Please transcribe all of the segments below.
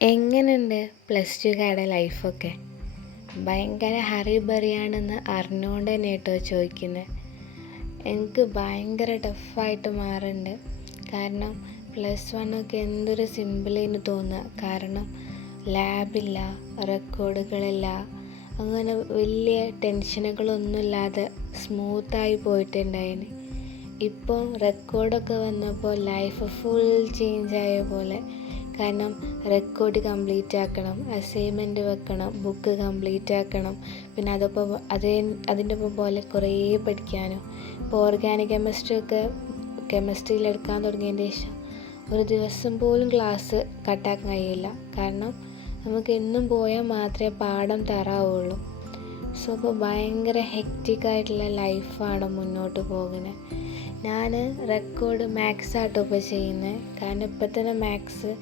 എങ്ങനെയുണ്ട് പ്ലസ് ടുക്കാരുടെ ലൈഫൊക്കെ? ഭയങ്കര ഹറിബറിയാണെന്ന് അറിഞ്ഞുകൊണ്ട് തന്നെ കേട്ടോ ചോദിക്കുന്നത്. എനിക്ക് ഭയങ്കര ടഫായിട്ട് മാറുന്നുണ്ട്. കാരണം പ്ലസ് വണ്ണൊക്കെ എന്തൊരു സിമ്പിളെന്ന് തോന്നുക. കാരണം ലാബില്ല, റെക്കോർഡുകളില്ല, അങ്ങനെ വലിയ ടെൻഷനുകളൊന്നുമില്ലാതെ സ്മൂത്തായി പോയിട്ടുണ്ടായിന്. ഇപ്പോൾ റെക്കോർഡൊക്കെ വന്നപ്പോൾ ലൈഫ് ഫുൾ ചേഞ്ചായ പോലെ. കാരണം റെക്കോർഡ് കംപ്ലീറ്റ് ആക്കണം, അസൈൻമെൻറ്റ് വെക്കണം, ബുക്ക് കംപ്ലീറ്റ് ആക്കണം, പിന്നെ അതിൻ്റെ ഒപ്പം പോലെ കുറേ പഠിക്കാനും. ഇപ്പോൾ ഓർഗാനിക് കെമിസ്ട്രിയിൽ എടുക്കാൻ തുടങ്ങിയതിന് ശേഷം ഒരു ദിവസം പോലും ക്ലാസ് കട്ടാക്കാൻ കഴിയില്ല. കാരണം നമുക്ക് എന്നും പോയാൽ മാത്രമേ പാഠം തരാവുള്ളൂ. സോ ഇപ്പോൾ ഭയങ്കര ഹെക്റ്റിക്കായിട്ടുള്ള ലൈഫാണ് മുന്നോട്ട് പോകുന്നത്. ഞാൻ റെക്കോർഡ് മാത്സ് ആട്ടോ ഇപ്പോൾ ചെയ്യുന്നത്. കാരണം ഇപ്പം തന്നെ മാത്സ്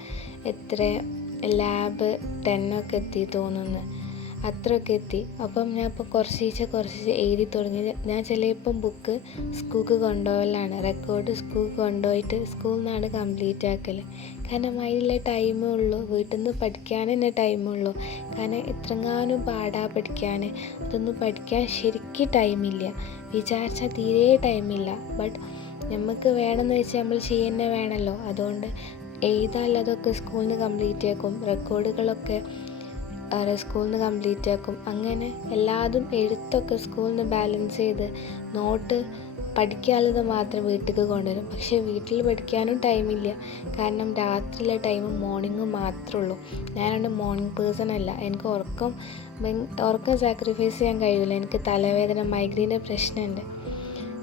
എത്ര ലാബ് 10 എത്തി തോന്നുന്നു, അത്രയൊക്കെ എത്തി. അപ്പം ഞാൻ ഇപ്പോൾ കുറച്ച് എഴുതി തുടങ്ങി. ഞാൻ ചിലപ്പം ബുക്ക് സ്കൂൾക്ക് കൊണ്ടുപോകലാണ്, റെക്കോർഡ് സ്കൂൾക്ക് കൊണ്ടുപോയിട്ട് സ്കൂളിൽ നിന്നാണ് കംപ്ലീറ്റ് ആക്കൽ. കാരണം അതിനുള്ള ടൈമേ ഉള്ളൂ, വീട്ടിൽ നിന്ന് പഠിക്കാൻ തന്നെ ടൈമുള്ളൂ. കാരണം എത്രങ്ങാനും പാടാ പഠിക്കാൻ, അതൊന്നും പഠിക്കാൻ ശരിക്കും ടൈമില്ല. വിചാരിച്ചാൽ തീരെ ടൈമില്ല. ബട്ട് നമുക്ക് വേണമെന്ന് വെച്ചാൽ നമ്മൾ ചെയ്യുന്നത് വേണമല്ലോ. അതുകൊണ്ട് എഴുതാനുള്ളതൊക്കെ സ്കൂളിൽ നിന്ന് കംപ്ലീറ്റ് ആക്കും, റെക്കോർഡുകളൊക്കെ സ്കൂളിൽ നിന്ന് കംപ്ലീറ്റ് ആക്കും. അങ്ങനെ എല്ലാതും എഴുത്തൊക്കെ സ്കൂളിൽ നിന്ന് ബാലൻസ് ചെയ്ത് നോട്ട് പഠിക്കാനുള്ളത് മാത്രം വീട്ടിലേക്ക് കൊണ്ടുവരും. പക്ഷേ വീട്ടിൽ പഠിക്കാനും ടൈമില്ല. കാരണം രാത്രിയിലെ ടൈമും മോർണിംഗും മാത്രമേ ഉള്ളൂ. ഞാനൊരു മോർണിംഗ് പേഴ്സൺ അല്ല. എനിക്ക് ഉറക്കം സാക്രിഫൈസ് ചെയ്യാൻ കഴിയില്ല. എനിക്ക് തലവേദന, മൈഗ്രെയിൻ്റെ പ്രശ്നമുണ്ട്.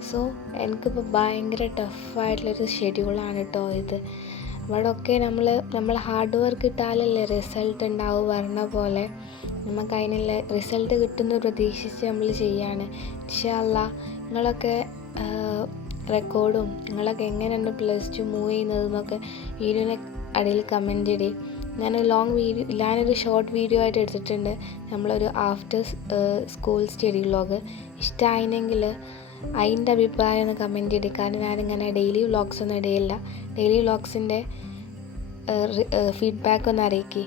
സോ എനിക്കിപ്പോൾ ഭയങ്കര ടഫായിട്ടുള്ളൊരു ഷെഡ്യൂളാണ് കേട്ടോ ഇത്. ഇവിടെയൊക്കെ നമ്മൾ ഹാർഡ് വർക്ക് ഇട്ടാലല്ലേ റിസൾട്ട് ഉണ്ടാവും പറഞ്ഞ പോലെ. നമുക്ക് അതിനുള്ള റിസൾട്ട് കിട്ടുമെന്ന് പ്രതീക്ഷിച്ച് നമ്മൾ ചെയ്യാണ്. ഇൻഷാ അല്ലാഹ് നിങ്ങളൊക്കെ റെക്കോർഡും നിങ്ങളൊക്കെ എങ്ങനെയാണ് പ്ലസ് ടു മൂവ് ചെയ്യുന്നതെന്നൊക്കെ വീഡിയോന് അടിയിൽ കമൻറ്റ് ഇടി. ഞാനൊരു ഷോർട്ട് വീഡിയോ ആയിട്ട് എടുത്തിട്ടുണ്ട്, നമ്മളൊരു ആഫ്റ്റർ സ്കൂൾ സ്റ്റഡി വ്ളോഗ്. ഇഷ്ടമായില്ലെങ്കിൽ അതിൻ്റെ അഭിപ്രായം ഒന്ന് കമൻറ്റ് ഇടുക. കാരണം ഞാനിങ്ങനെ ഡെയിലി വ്ളോഗ്സ് ഒന്നും ഇടയില്ല. ഡെയിലി വ്ളോഗ്സിൻ്റെ ഫീഡ്ബാക്ക് ഒന്ന് അറിയിക്കുക.